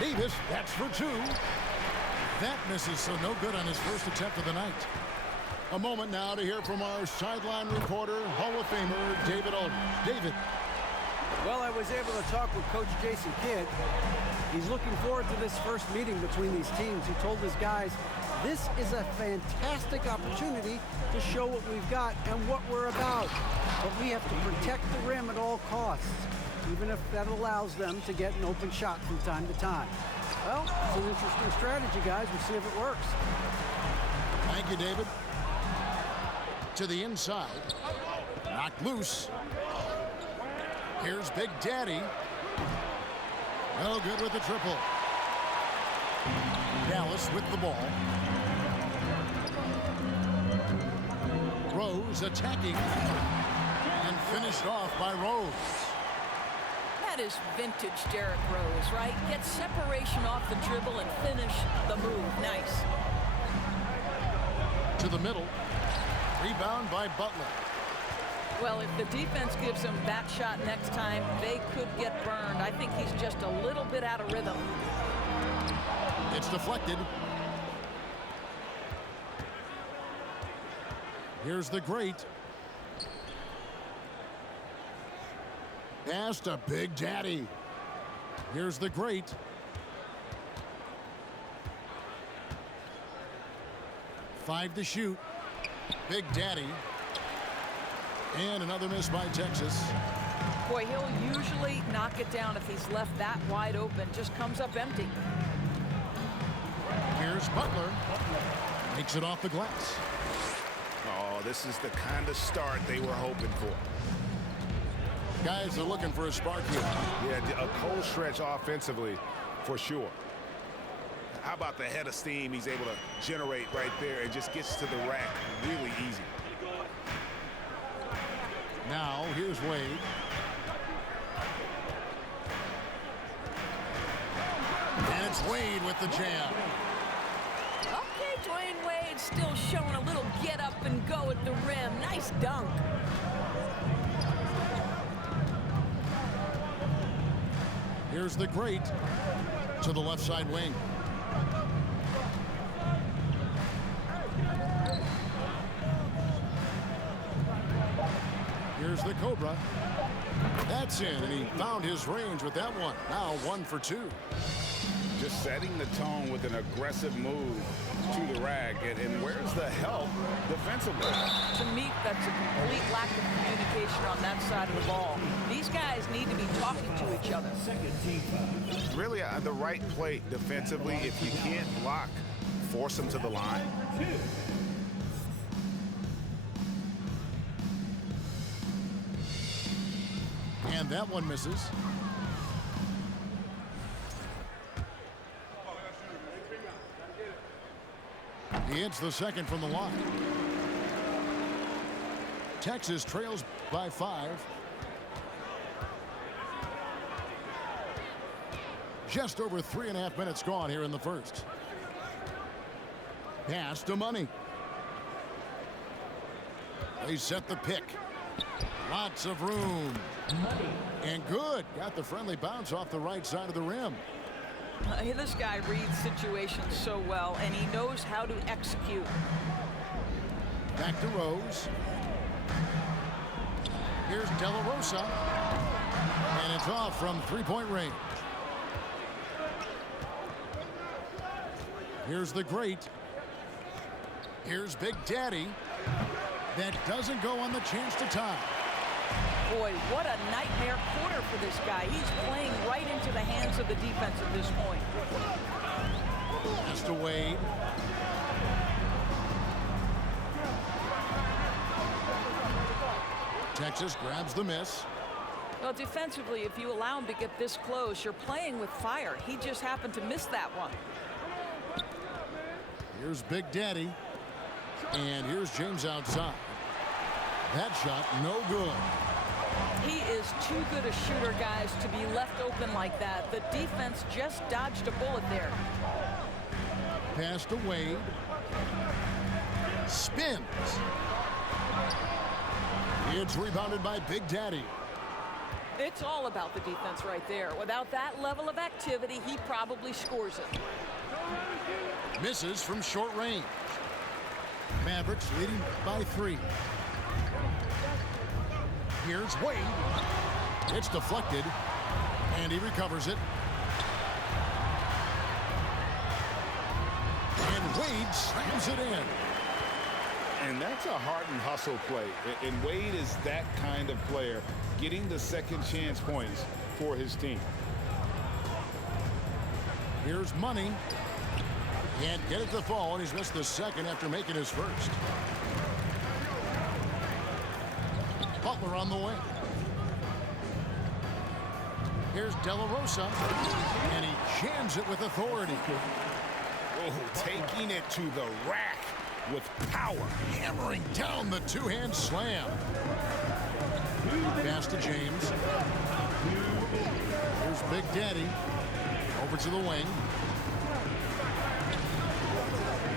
Davis, that's for two. That misses, so no good on his first attempt of the night. A moment now to hear from our sideline reporter, Hall of Famer David Aldridge. David. Well, I was able to talk with Coach Jason Kidd. He's looking forward to this first meeting between these teams. He told his guys, this is a fantastic opportunity to show what we've got and what we're about. But we have to protect the rim at all costs, even if that allows them to get an open shot from time to time. Well, it's an interesting strategy, guys. We'll see if it works. Thank you, David. To the inside. Knocked loose. Here's Big Daddy. No good with the triple. Dallas with the ball. Rose attacking. And finished off by Rose. That is vintage Derrick Rose, right? Get separation off the dribble and finish the move. Nice. To the middle. Rebound by Butler. Well, if the defense gives him that shot next time, they could get burned. I think he's just a little bit out of rhythm. It's deflected. Here's the great. Pass to Big Daddy. Here's the great. Five to shoot. Big Daddy. And another miss by Texas. Boy, he'll usually knock it down if he's left that wide open. Just comes up empty. Here's Butler. Makes it off the glass. Oh, this is the kind of start they were hoping for. Guys are looking for a spark here. Yeah, a cold stretch offensively, for sure. How about the head of steam he's able to generate right there and just gets to the rack really easy. Now, here's Wade. And it's Wade with the jam. Okay, Dwayne Wade still showing a little get up and go at the rim. Nice dunk. Here's the great to the left side wing. Here's the Cobra. That's in, and he found his range with that one. Now 1 for 2. Just setting the tone with an aggressive move to the rack. And where's the help defensively? To me, that's a complete lack of communication on that side of the ball. These guys need to be talking to each other. Really, the right play defensively. If you can't block, force them to the line. And that one misses. He hits the second from the line. Texas trails by 5. Just over 3.5 minutes gone here in the first. Pass to Money. They set the pick. Lots of room. And good. Got the friendly bounce off the right side of the rim. This guy reads situations so well, and he knows how to execute. Back to Rose. Here's De La Rosa. And it's off from three-point range. Here's the great. Here's Big Daddy. That doesn't go on the chance to tie. Boy, what a nightmare quarter for this guy. He's playing right into the hands of the defense at this point. Pass to Wade. Texas grabs the miss. Well, defensively, if you allow him to get this close, you're playing with fire. He just happened to miss that one. Here's Big Daddy. And here's James outside. That shot, no good. He is too good a shooter, guys, to be left open like that. The defense just dodged a bullet there. Pass to Wade. Spins. It's rebounded by Big Daddy. It's all about the defense right there. Without that level of activity, he probably scores it. Misses from short range. Mavericks leading by 3. Here's Wade. It's deflected, and he recovers it. And Wade slams it in. And that's a heart and hustle play. And Wade is that kind of player, getting the second chance points for his team. Here's Money. Can't get it to fall, and he's missed the second after making his first. Butler on the wing. Here's De La Rosa, and he jams it with authority. Oh, taking it to the rack with power. Hammering down the two-hand slam. Pass to James. Here's Big Daddy. Over to the wing.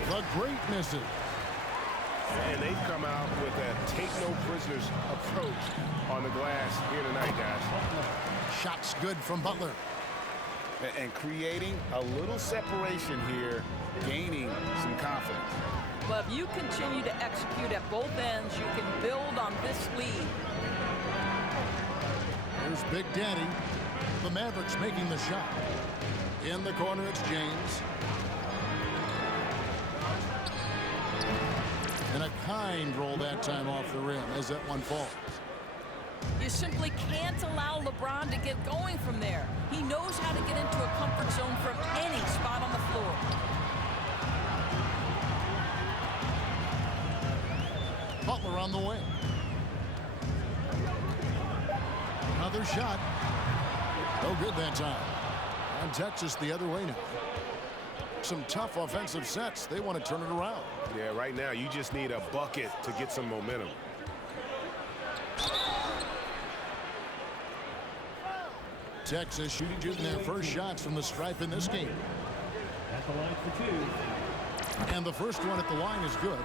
The great misses. And they've come out with a take-no-prisoners approach on the glass here tonight, guys. Shots good from Butler. And creating a little separation here, gaining some confidence. But if you continue to execute at both ends, you can build on this lead. Here's Big Daddy. The Mavericks making the shot. In the corner, it's James. And a kind roll that time off the rim as that one falls. You simply can't allow LeBron to get going from there. He knows how to get into a comfort zone from any spot on the floor. Butler on the wing. Another shot. No good that time. And Texas the other way now. Some tough offensive sets. They want to turn it around. Yeah, right now you just need a bucket to get some momentum. Texas shooting their first shots from the stripe in this game. At the line for 2. And the first one at the line is good.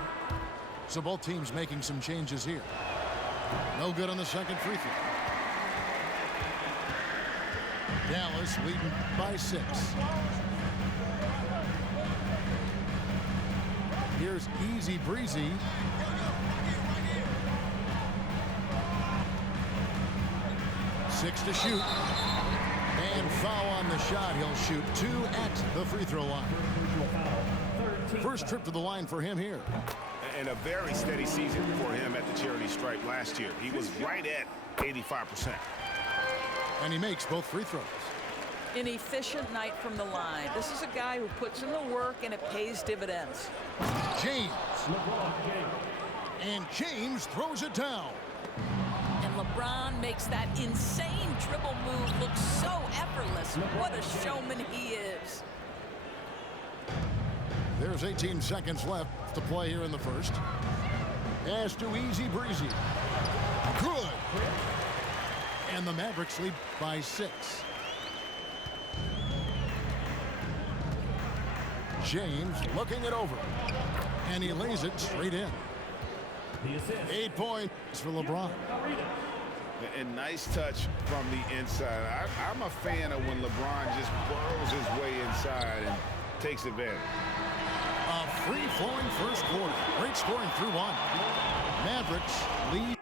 So both teams making some changes here. No good on the second free throw. Dallas leading by 6. Here's Easy Breezy. Six to shoot. And foul on the shot. He'll shoot 2 at the free throw line. First trip to the line for him here. And a very steady season for him at the charity stripe last year. He was right at 85%. And he makes both free throws. An efficient night from the line. This is a guy who puts in the work and it pays dividends. James. And James throws it down. And LeBron makes that insane dribble move look so effortless. What a showman he is. There's 18 seconds left to play here in the first. Pass to Easy Breezy. Good. And the Mavericks lead by 6. James looking it over. And he lays it straight in. 8 points for LeBron. And nice touch from the inside. I'm a fan of when LeBron just burrows his way inside and takes advantage. A free-flowing first quarter. Great scoring through one. Mavericks lead.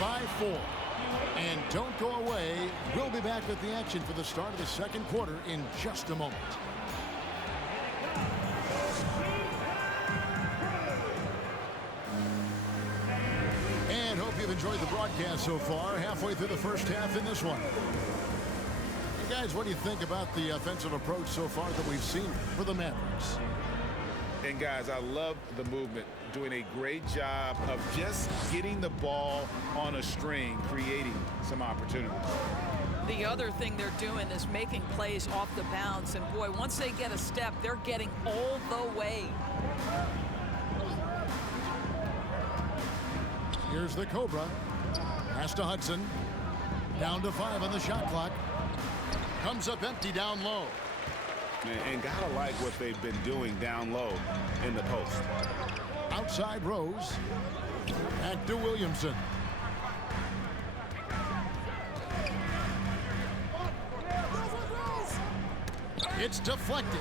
By 4. And don't go away. We'll be back with the action for the start of the second quarter in just a moment. And hope you've enjoyed the broadcast so far. Halfway through the first half in this one. And guys, what do you think about the offensive approach so far that we've seen for the Mavericks? And guys, I love the movement, doing a great job of just getting the ball on a string, creating some opportunities. The other thing they're doing is making plays off the bounce. And, boy, once they get a step, they're getting all the way. Here's the Cobra. Pass to Hudson. Down to 5 on the shot clock. Comes up empty down low. And gotta like what they've been doing down low in the post. Outside Rose. Back to Williamson. It's deflected.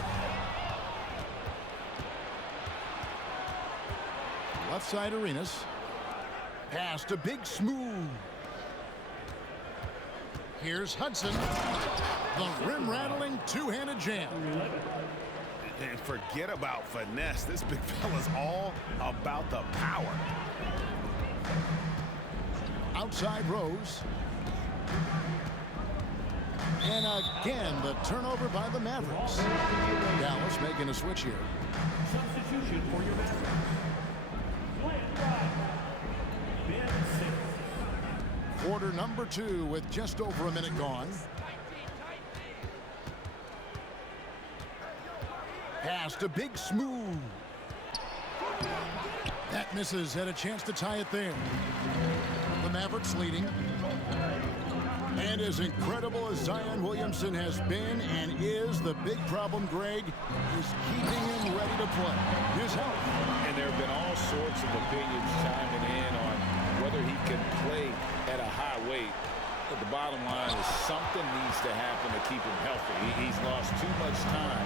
Left side Arenas. Pass to Big Smooth. Here's Hudson. The rim-rattling two-handed jam. And forget about finesse. This big fella's all about the power. Outside Rose. And again, the turnover by the Mavericks. Dallas making a switch here. Substitution for your Mavericks. Quarter number 2 with just over a minute gone. Pass to Big Smooth. That misses. Had a chance to tie it there. The Mavericks leading. And as incredible as Zion Williamson has been and is, the big problem, Greg, is keeping him ready to play. His health. And there have been all sorts of opinions chiming in on whether he can play at a high weight. But the bottom line is something needs to happen to keep him healthy. He's lost too much time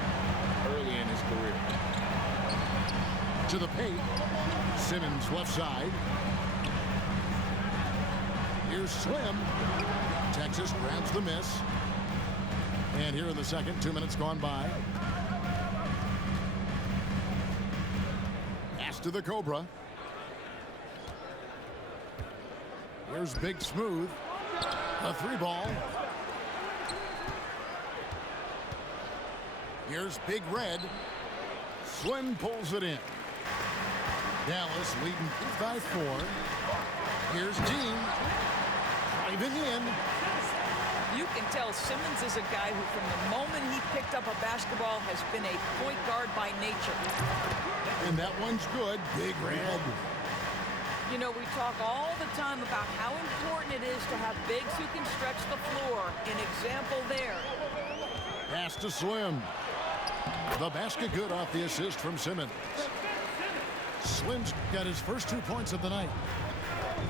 early in his career. To the paint. Simmons left side. Here's Slim. Texas grabs the miss. And here in the second, 2 minutes gone by. Pass to the Cobra. Here's Big Smooth. A 3-ball. Here's Big Red. Slim pulls it in. Dallas leading 5-4. Here's Dean. Driving in. You can tell Simmons is a guy who, from the moment he picked up a basketball, has been a point guard by nature. And that one's good. Big Red. You know, we talk all the time about how important it is to have bigs who can stretch the floor. An example there. Pass to Slim. The basket good off the assist from Simmons. Slim's got his first 2 points of the night.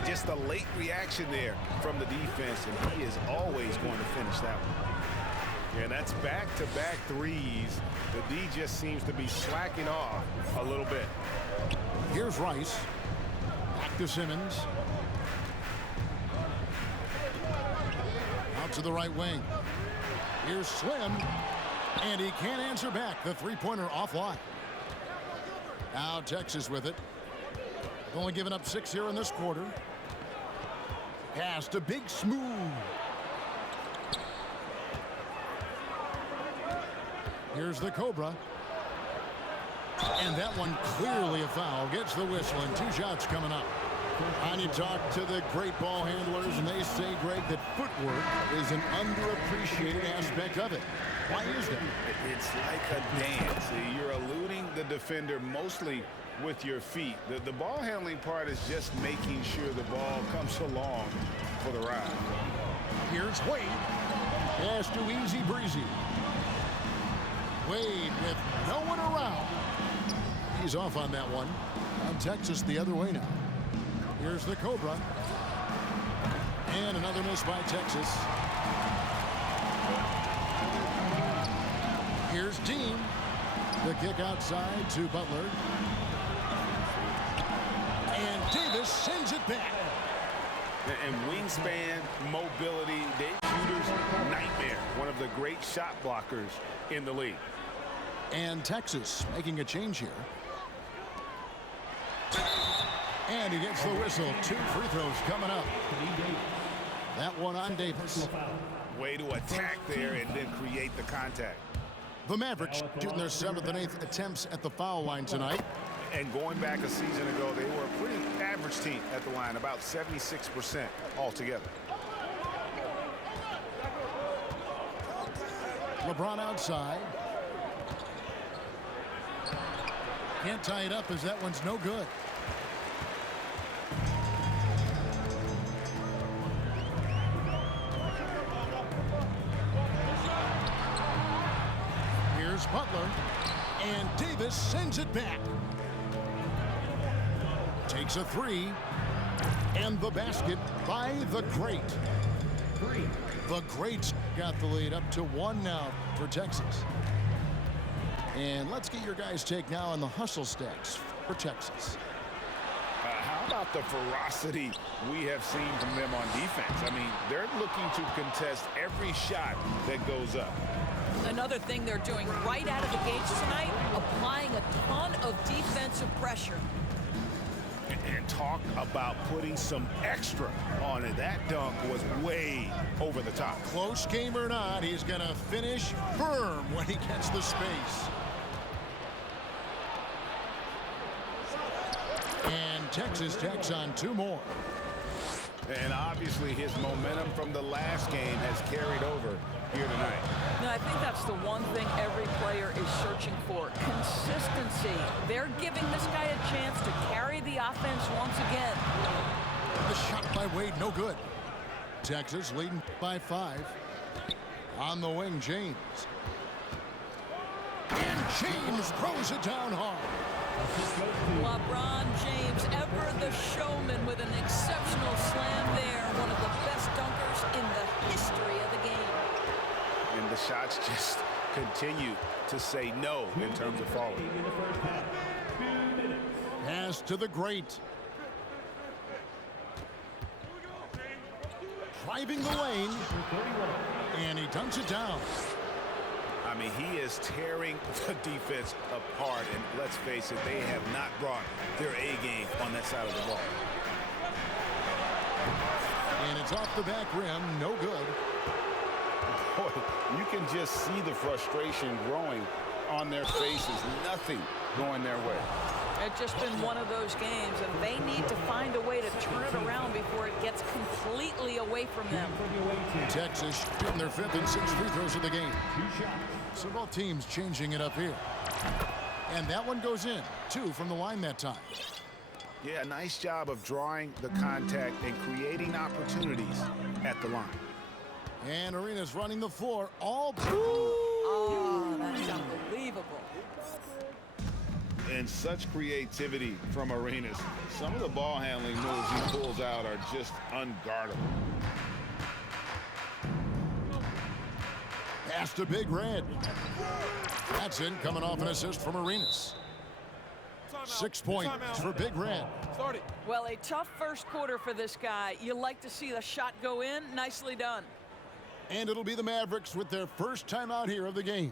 Just a late reaction there from the defense, and he is always going to finish that one. And that's back-to-back threes. The D just seems to be slacking off a little bit. Here's Rice. Back to Simmons. Out to the right wing. Here's Slim. And he can't answer back. The three-pointer offline. Now Texas with it. Only giving up 6 here in this quarter. Pass to Big Smooth. Here's the Cobra. And that one clearly a foul. Gets the whistle and 2 shots coming up. And you talk to the great ball handlers and they say, Greg, that footwork is an underappreciated aspect of it. Why is that? It's like a dance. You're eluding the defender mostly with your feet. The ball handling part is just making sure the ball comes along for the ride. Here's Wade. Pass to Easy Breezy. Wade with no one around. He's off on that one. And Texas the other way now. Here's the Cobra. And another miss by Texas. Here's Dean. The kick outside to Butler. And Davis sends it back. And wingspan, mobility, Dave Shooter's nightmare. One of the great shot blockers in the league. And Texas making a change here. And he gets the whistle. 2 free throws coming up. That one on Davis. Way to attack there and then create the contact. The Mavericks shooting their 7th and 8th attempts at the foul line tonight. And going back a season ago, they were a pretty average team at the line, about 76% altogether. LeBron outside. Can't tie it up as that one's no good. Here's Butler. And Davis sends it back. Takes a three. And the basket by the Great. The Greats got the lead up to 1 now for Texas. And let's get your guys' take now on the hustle stats for Texas. How about the ferocity we have seen from them on defense? I mean, they're looking to contest every shot that goes up. Another thing they're doing right out of the gates tonight, applying a ton of defensive pressure. And talk about putting some extra on it. That dunk was way over the top. Close game or not, he's going to finish firm when he gets the space. And Texas tacks on 2 more. And obviously his momentum from the last game has carried over here tonight. No, I think that's the one thing every player is searching for. Consistency. They're giving this guy a chance to carry the offense once again. The shot by Wade, no good. Texas leading by 5. On the wing, James. And James throws it down hard. LeBron James, ever the showman, with an exceptional slam there. One of the best dunkers in the history of the game. And the shots just continue to say no in terms of falling. Pass to the Great. Driving the lane. And he dunks it down. I mean, he is tearing the defense apart. And let's face it, they have not brought their A game on that side of the ball. And it's off the back rim, no good. Boy, you can just see the frustration growing on their faces. Nothing going their way. It's just been one of those games, and they need to find a way to turn it around before it gets completely away from them. Texas shooting their 5th and 6th free throws of the game. So both teams changing it up here. And that one goes in. 2 from the line that time. Yeah, nice job of drawing the contact and creating opportunities at the line. And Arenas running the floor all. Oh, that's unbelievable. And such creativity from Arenas. Some of the ball handling moves he pulls out are just unguardable. Pass to Big Red. That's in, coming off an assist from Arenas. 6 points for Big Red. Well, a tough first quarter for this guy. You like to see the shot go in. Nicely done. And it'll be the Mavericks with their first time out here of the game.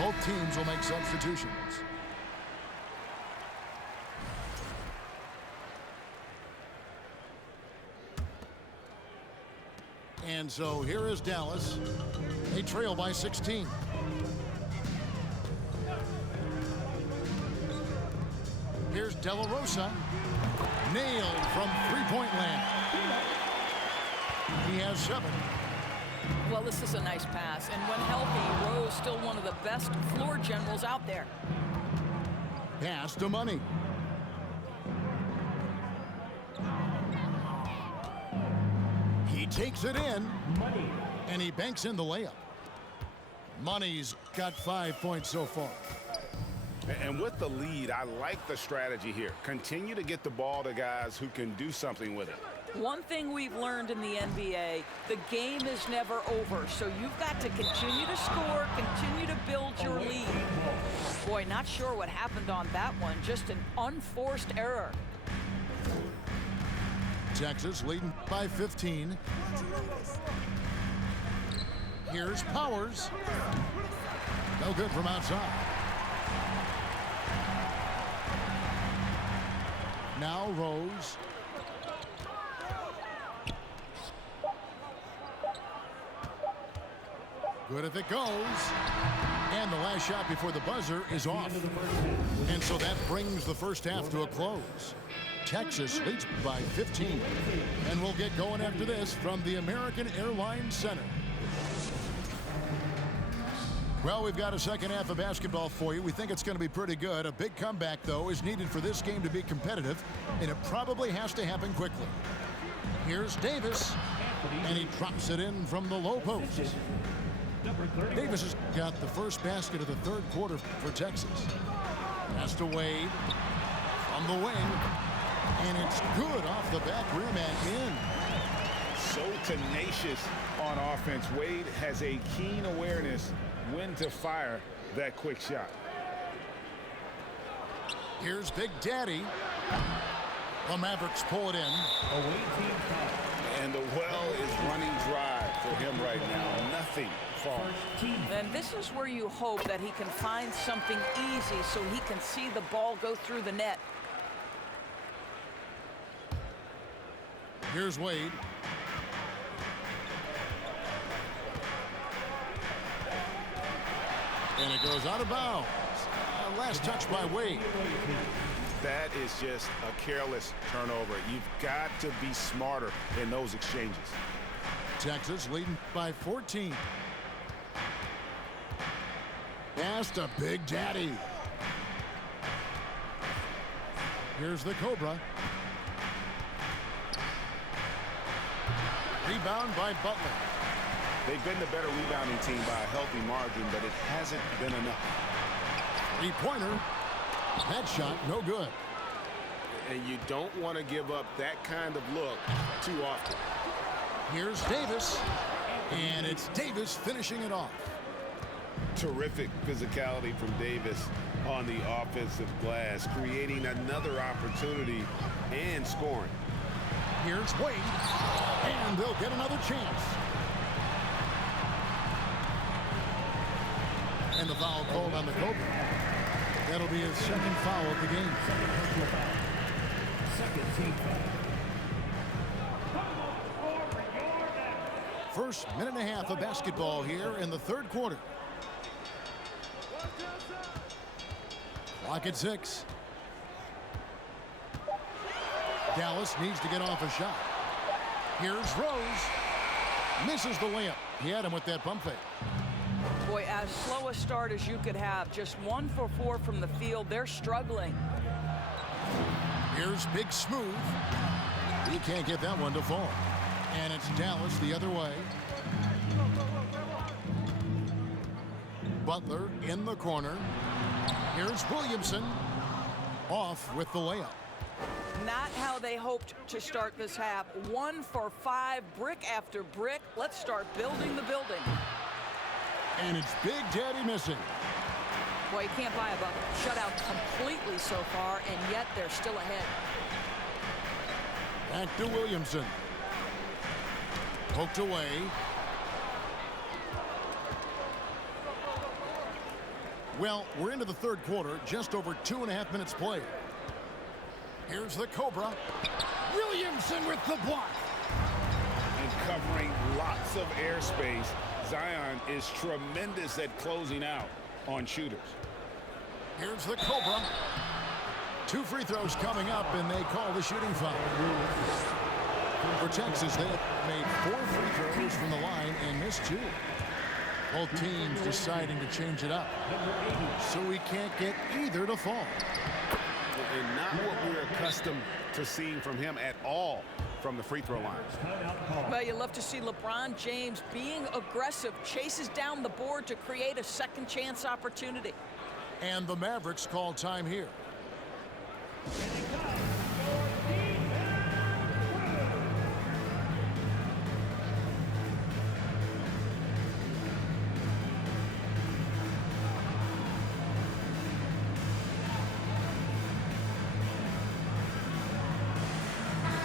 Both teams will make substitutions. And so here is Dallas. They trail by 16. Here's De La Rosa. Nailed from three-point land. He has 7. Well, this is a nice pass. And when healthy, Rose still one of the best floor generals out there. Pass to Money. He takes it in. And he banks in the layup. Money's got 5 points so far. And with the lead, I like the strategy here. Continue to get the ball to guys who can do something with it. One thing we've learned in the NBA, the game is never over, so you've got to continue to score, continue to build your lead. Boy, not sure what happened on that one, just an unforced error. Texas leading by 15. Here's Powers. No good from outside. Now Rose. Good if it goes. And the last shot before the buzzer is off. And so that brings the first half to a close. Texas leads by 15. And we'll get going after this from the American Airlines Center. Well, we've got a second half of basketball for you. We think it's going to be pretty good. A big comeback, though, is needed for this game to be competitive, and it probably has to happen quickly. Here's Davis, and he drops it in from the low post. Davis has got the first basket of the third quarter for Texas. Pass to Wade from the wing, and it's good off the back rim and in. So tenacious on offense. Wade has a keen awareness when to fire that quick shot. Here's Big Daddy. The Mavericks pull it in. And the well is running dry for him right now. Nothing falls. And this is where you hope that he can find something easy so he can see the ball go through the net. Here's Wade. And it goes out of bounds. Last touch by Wade. That is just a careless turnover. You've got to be smarter in those exchanges. Texas leading by 14. Pass to Big Daddy. Here's the Cobra. Rebound by Butler. They've been the better rebounding team by a healthy margin, but it hasn't been enough. Three-pointer. That shot, no good. And you don't want to give up that kind of look too often. Here's Davis. And it's Davis finishing it off. Terrific physicality from Davis on the offensive glass, creating another opportunity and scoring. Here's Wade. And they'll get another chance. And the foul called on the Cobra. That'll be his second foul of the game. Second team foul. First minute and a half of basketball here in the third quarter. Clock at 6. Dallas needs to get off a shot. Here's Rose. Misses the layup. He had him with that pump fake. Boy, as slow a start as you could have. Just 1 for 4 from the field. They're struggling. Here's Big Smooth. He can't get that one to fall. And it's Dallas the other way. Butler in the corner. Here's Williamson. Off with the layup. Not how they hoped to start this half. 1 for 5, brick after brick. Let's start building the building. And it's Big Daddy missing. Boy, you can't buy a shutout completely so far, and yet they're still ahead. Back to Williamson. Poked away. Well, we're into the third quarter, just over 2.5 minutes played. Here's the Cobra. Williamson with the block. And covering lots of airspace. Zion is tremendous at closing out on shooters. Here's the Cobra. 2 free throws coming up, and they call the shooting foul. For Texas, they have made 4 free throws from the line and missed 2. Both teams deciding to change it up. So we can't get either to fall. And not what we're accustomed to seeing from him at all from the free throw line. Well, you love to see LeBron James being aggressive, chases down the board to create a second chance opportunity. And the Mavericks call time here.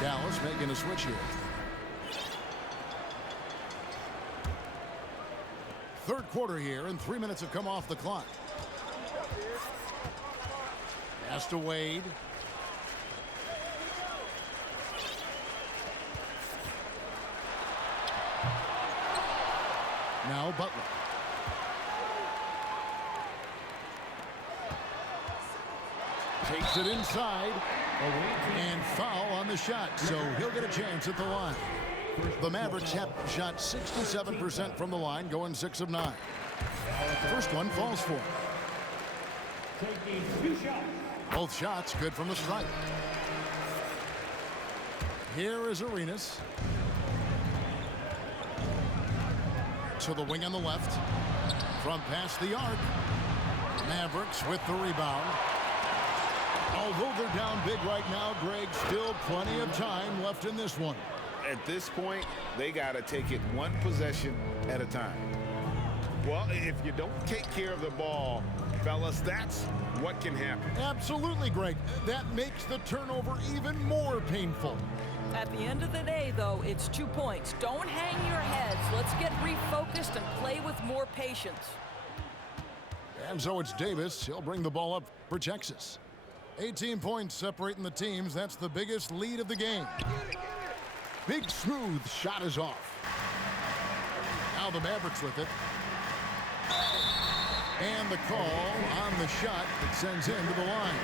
Dallas making a switch here. Third quarter here, and 3 minutes have come off the clock. Pass to Wade. Now Butler. Takes it inside. And foul on the shot, so he'll get a chance at the line. The Mavericks have shot 67% from the line, going 6 of 9. First one falls for him. Both shots good from the stripe. Here is Arenas. To the wing on the left. From past the arc. Mavericks with the rebound. Although they're down big right now, Greg, still plenty of time left in this one. At this point, they got to take it one possession at a time. Well, if you don't take care of the ball, fellas, that's what can happen. Absolutely, Greg. That makes the turnover even more painful. At the end of the day, though, it's 2 points. Don't hang your heads. Let's get refocused and play with more patience. And so it's Davis. He'll bring the ball up for Texas. 18 points separating the teams. That's the biggest lead of the game. Big smooth shot is off. Now the Mavericks with it. And the call on the shot that sends him to the line.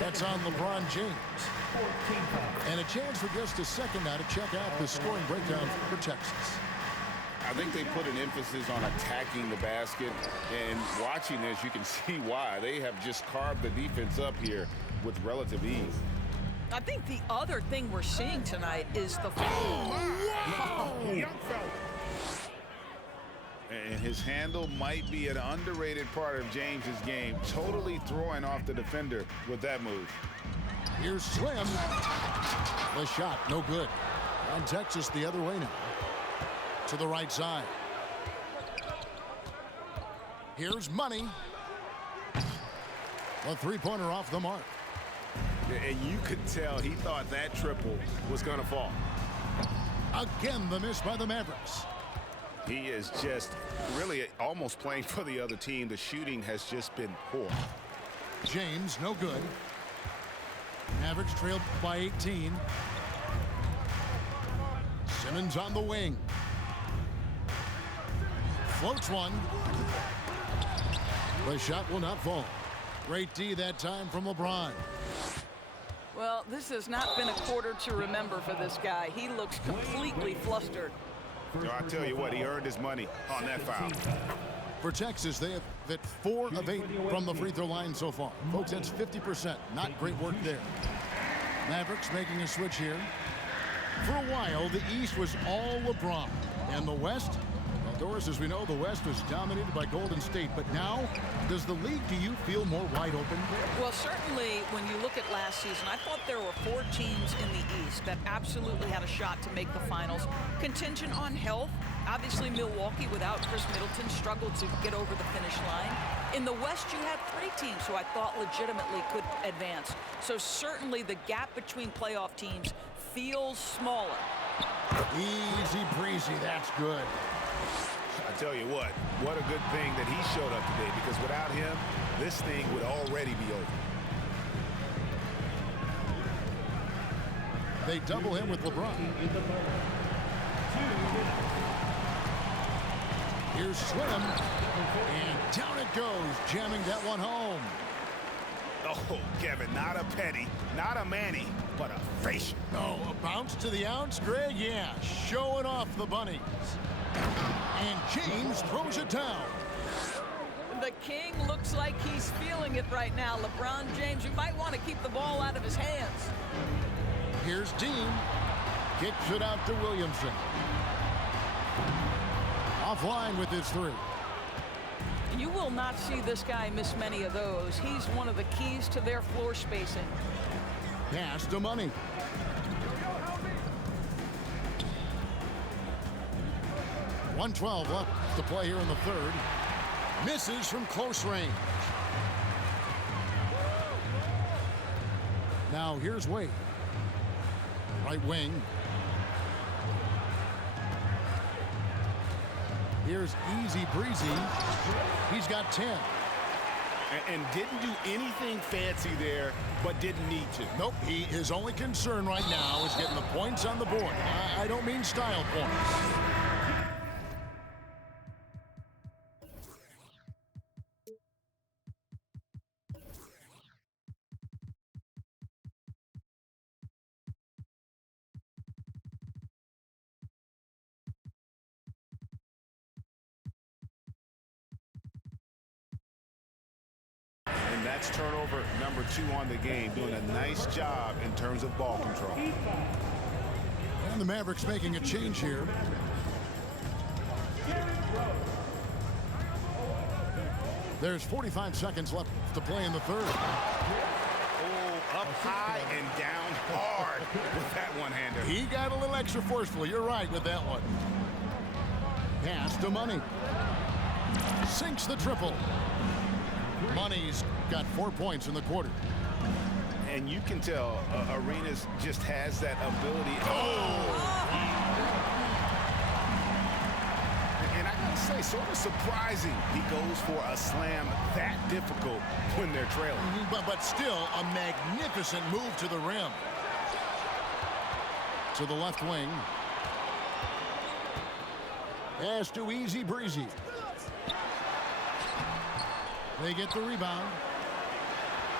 That's on LeBron James. And a chance for just a second now to check out the scoring breakdown for Texas. I think they put an emphasis on attacking the basket, and watching this, you can see why. They have just carved the defense up here with relative ease. I think the other thing we're seeing tonight is the... Wow! Young fella. And his handle might be an underrated part of James's game, totally throwing off the defender with that move. Here's Slim. The shot, no good. And Texas the other way now. To the right side. Here's Money. A three-pointer off the mark. And you could tell he thought that triple was going to fall. Again, the miss by the Mavericks. He is just really almost playing for the other team. The shooting has just been poor. James, no good. Mavericks trailed by 18. Simmons on the wing. Floats one. The shot will not fall. Great D that time from LeBron. Well, this has not been a quarter to remember for this guy. He looks completely flustered. No, I tell you what, he earned his money on that foul. For Texas, they have hit 4 of 8 from the free throw line so far. Folks, that's 50%. Not great work there. Mavericks making a switch here. For a while, the East was all LeBron. And the West? Well, Doris, as we know, the West was dominated by Golden State. But now, does the league, do you feel more wide open? Well, certainly, when you look at last season, I thought there were 4 teams in the East that absolutely had a shot to make the finals. Contingent on health. Obviously, Milwaukee, without Chris Middleton, struggled to get over the finish line. In the West, you had 3 teams who I thought legitimately could advance. So certainly the gap between playoff teams feels smaller. Easy breezy, that's good. I tell you what a good thing that he showed up today, because without him, this thing would already be over. They double him with LeBron. Here's Slim, and down it goes, jamming that one home. Oh, Kevin, not a Petty, not a Manny, but a facial. Oh, a bounce to the ounce, Greg? Yeah, showing off the bunnies. And James throws it down. The King looks like he's feeling it right now. LeBron James, you might want to keep the ball out of his hands. Here's Dean. Kicks it out to Williamson. Offline with his 3. You will not see this guy miss many of those. He's one of the keys to their floor spacing. Pass to Money. .112 left to play here in the third. Misses from close range. Now here's Wade. Right wing. Here's easy breezy. He's got 10. And didn't do anything fancy there, but didn't need to. Nope, his only concern right now is getting the points on the board. I don't mean style points. And that's turnover number 2 on the game, doing a nice job in terms of ball control. And the Mavericks making a change here. There's 45 seconds left to play in the third. Oh, up high and down hard with that one-hander. He got a little extra forceful. You're right with that one. Pass to Money. Sinks the triple. Money's got 4 points in the quarter. And you can tell Arenas just has that ability. And I gotta say, sort of surprising he goes for a slam that difficult when they're trailing. But still a magnificent move to the rim. To the left wing. Pass to easy breezy. They get the rebound.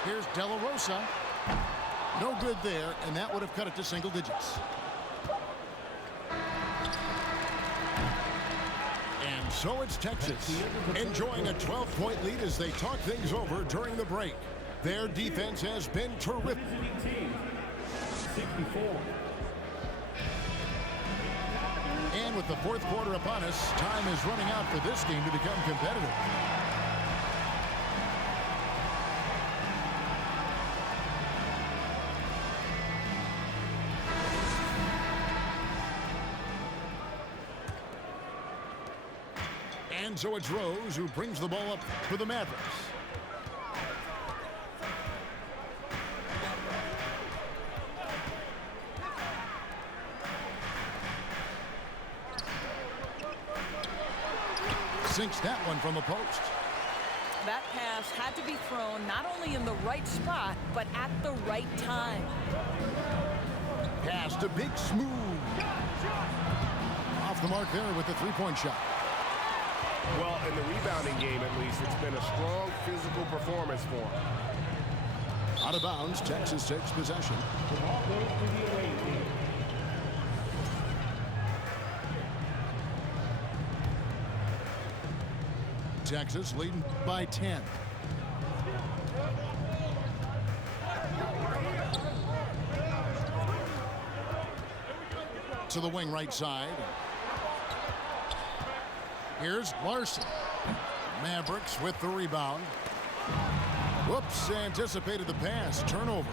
Here's De La Rosa. No good there, and that would have cut it to single digits. And so it's Texas, enjoying a 12-point lead as they talk things over during the break. Their defense has been terrific. 64. And with the fourth quarter upon us, time is running out for this game to become competitive. And so it's Rose who brings the ball up for the Mavericks. Sinks that one from the post. That pass had to be thrown not only in the right spot, but at the right time. Pass to Big Smooth. Off the mark there with the three-point shot. Well, in the rebounding game, at least, it's been a strong physical performance for him. Out of bounds, Texas takes possession. The ball goes to the away team. Texas leading by 10. To the wing right side. Here's Larson. Mavericks with the rebound. Whoops, anticipated the pass. Turnover.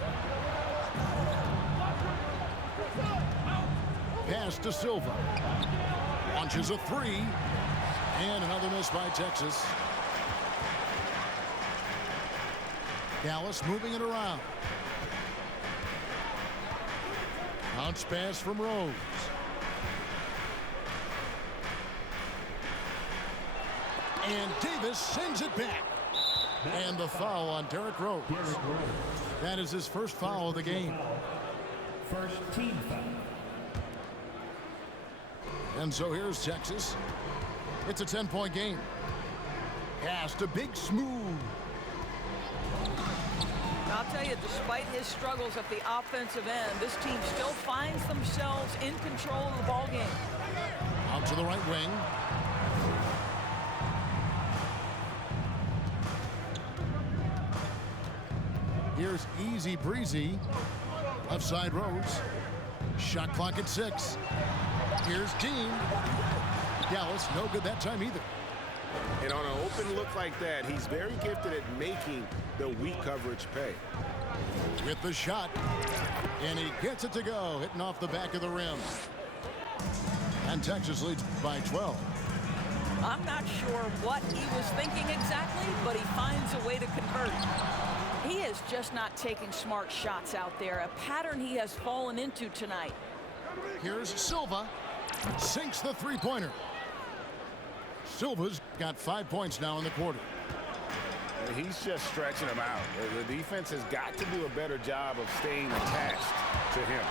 Pass to Silva. Launches a three. And another miss by Texas. Dallas moving it around. Bounce pass from Rose. And Davis sends it back. And the foul on Derrick Rose. That is his first foul of the game. First team foul. And so here's Texas. It's a 10-point game. Pass to Big Smooth. I'll tell you, despite his struggles at the offensive end, this team still finds themselves in control of the ball game. Out to the right wing. Here's easy breezy. Left side Rose. Shot clock at 6. Here's Dean. Dallas, no good that time either. And on an open look like that, he's very gifted at making the weak coverage pay. With the shot. And he gets it to go, hitting off the back of the rim. And Texas leads by 12. I'm not sure what he was thinking exactly, but he finds a way to convert. He is just not taking smart shots out there, a pattern he has fallen into tonight. Here's Silva. Sinks the three-pointer. Silva's got 5 points now in the quarter. He's just stretching him out. The defense has got to do a better job of staying attached to him.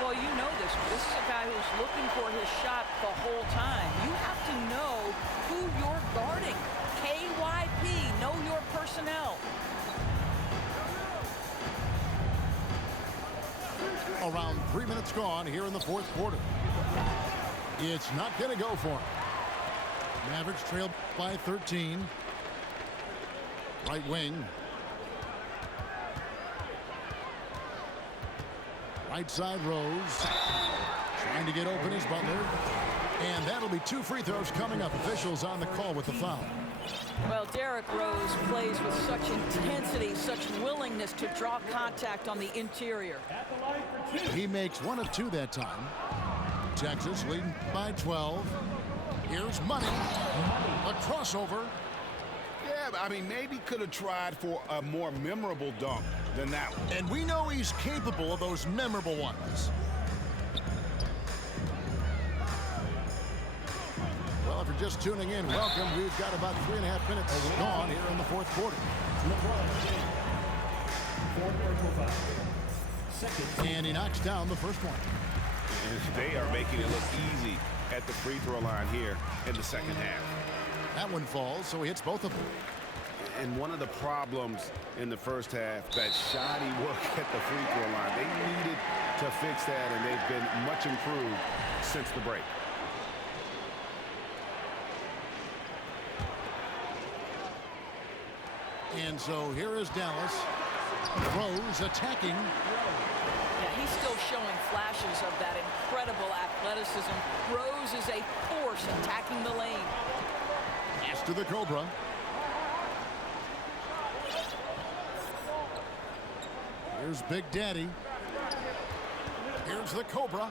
Well, you know this. This is a guy who's looking for his shot the whole time. You have to know who you're guarding. KYP, know your personnel. Around 3 minutes gone here in the fourth quarter. It's not going to go for him. Mavericks trail by 13. Right wing. Right side Rose. Trying to get open is Butler. And that'll be 2 free throws coming up. Officials on the call with the foul. Well, Derrick Rose plays with such intensity, such willingness to draw contact on the interior. He makes 1 of 2 that time. Texas leading by 12. Here's Money. A crossover. Yeah, I mean, maybe could have tried for a more memorable dunk than that one. And we know he's capable of those memorable ones. Well, if you're just tuning in, welcome. We've got about 3.5 minutes gone here in the fourth quarter. And he knocks down the first one. And they are making it look easy at the free throw line here in the second half. That one falls, so he hits both of them. And one of the problems in the first half, that shoddy work at the free throw line. They needed to fix that, and they've been much improved since the break. And so here is Dallas. Rose attacking. Yeah, he's still showing flashes of that incredible athleticism. Rose is a force attacking the lane. Pass to the Cobra. Here's Big Daddy. Here's the Cobra.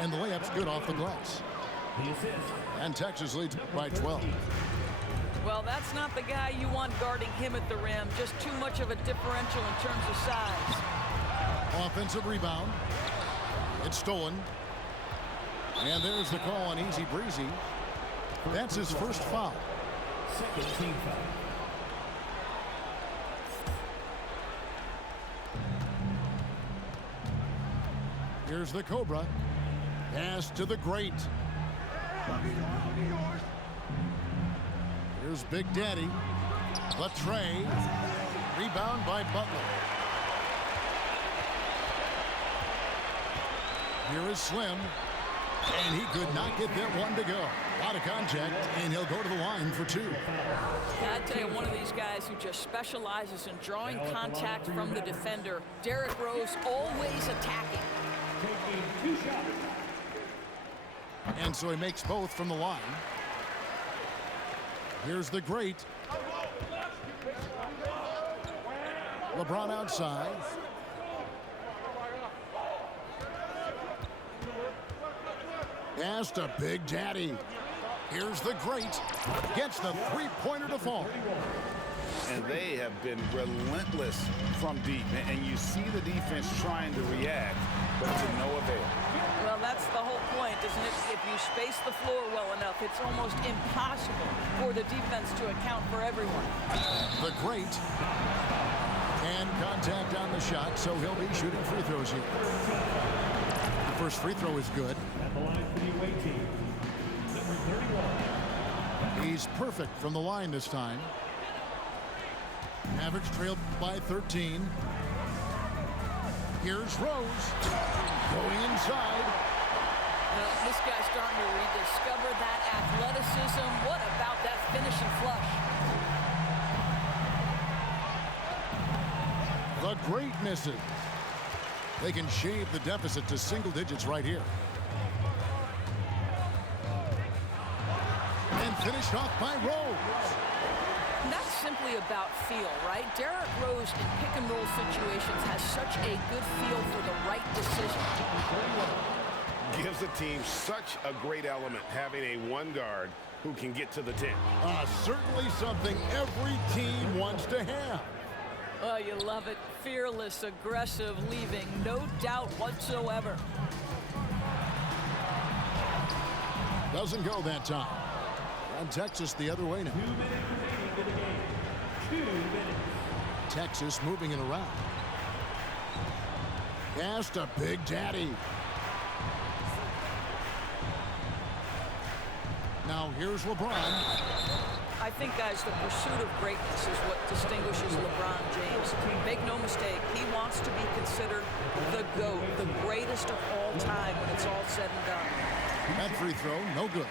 And the layup's good off the glass. And Texas leads by 12. Well, that's not the guy you want guarding him at the rim. Just too much of a differential in terms of size. Offensive rebound. It's stolen. And there's the call on Easy Breezy. That's his first foul. Second team foul. Here's the Cobra. Pass to the Great. Here's Big Daddy. Latre. Rebound by Butler. Here is Slim. And he could not get that one to go. Out of contact, and he'll go to the line for 2. I tell you, one of these guys who just specializes in drawing contact from the defender. Derrick Rose always attacking. Taking 2 shots. And so he makes both from the line. Here's the Great. LeBron outside. Pass to Big Daddy. Here's the Great. Gets the three-pointer to fall. And they have been relentless from deep. And you see the defense trying to react, but to no avail. Well, that's the whole point, isn't it? If you space the floor well enough, it's almost impossible for the defense to account for everyone. The Great. And contact on the shot, so he'll be shooting free throws here. The first free throw is good. At the line for the away team, number 31. He's perfect from the line this time. Mavericks trailed by 13. Here's Rose. Going inside. This guy's starting to rediscover that athleticism. What about that finishing flush? The Great misses. They can shave the deficit to single digits right here. And finished off by Rose. That's simply about feel, right? Derrick Rose in pick-and-roll situations has such a good feel for the right decision. Gives a team such a great element having a one guard who can get to the 10. Certainly something every team wants to have. Oh, you love it. Fearless, aggressive, leaving no doubt whatsoever. Doesn't go that time. And Texas the other way now. 2 minutes remaining in the game. 2 minutes. Texas moving it around. Pass to Big Daddy. Now here's LeBron. I think, guys, the pursuit of greatness is what distinguishes LeBron James. Make no mistake, he wants to be considered the GOAT, the greatest of all time when it's all said and done. That free throw, no good.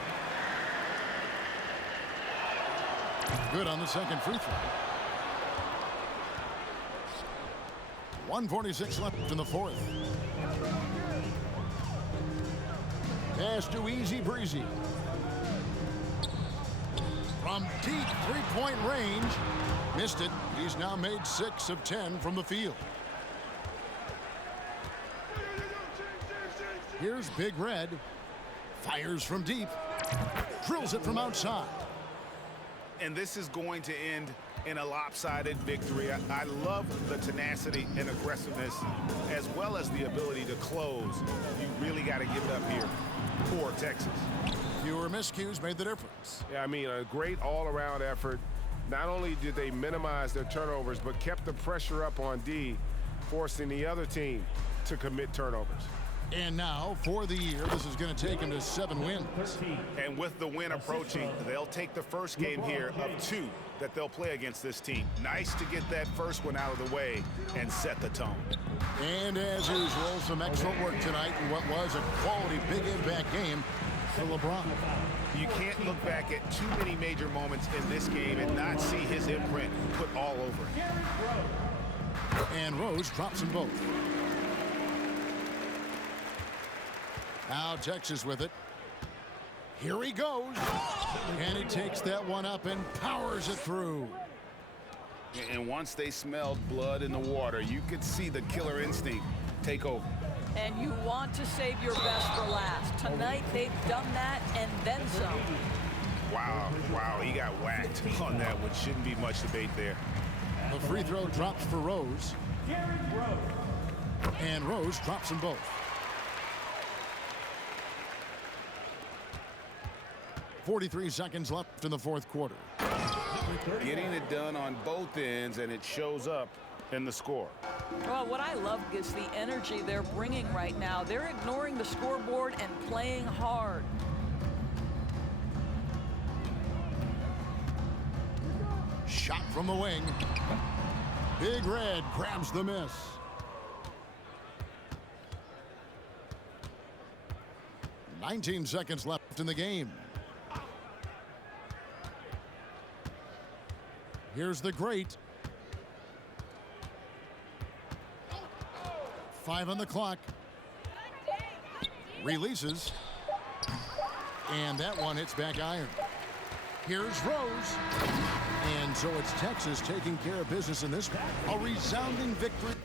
Good on the second free throw. 1:46 left in the fourth. Pass to Easy Breezy. From deep three-point range. Missed it. He's now made 6 of 10 from the field. Here's Big Red. Fires from deep. Drills it from outside. And this is going to end in a lopsided victory. I love the tenacity and aggressiveness, as well as the ability to close. You really got to give it up here for Texas. Fewer miscues made the difference. Yeah, I mean, a great all-around effort. Not only did they minimize their turnovers, but kept the pressure up on D, forcing the other team to commit turnovers. And now, for the year, this is going to take him to 7 wins. And with the win approaching, they'll take the first game here of 2 that they'll play against this team. Nice to get that first one out of the way and set the tone. And as usual, some excellent work tonight in what was a quality big impact game for LeBron. You can't look back at too many major moments in this game and not see his imprint put all over it. And Rose drops them both. Now Texas with it. Here he goes. And he takes that one up and powers it through. And once they smelled blood in the water, you could see the killer instinct take over. And you want to save your best for last. Tonight, they've done that and then some. Wow, he got whacked on that one. Shouldn't be much debate there. The free throw drops for Rose. And Rose drops them both. 43 seconds left in the fourth quarter. Getting it done on both ends, and it shows up in the score. Well, what I love is the energy they're bringing right now. They're ignoring the scoreboard and playing hard. Shot from the wing. Big Red grabs the miss. "19 seconds left in the game. Here's the great. 5 on the clock. Releases. And that one hits back iron. Here's Rose. And so it's Texas taking care of business in this one. A resounding victory.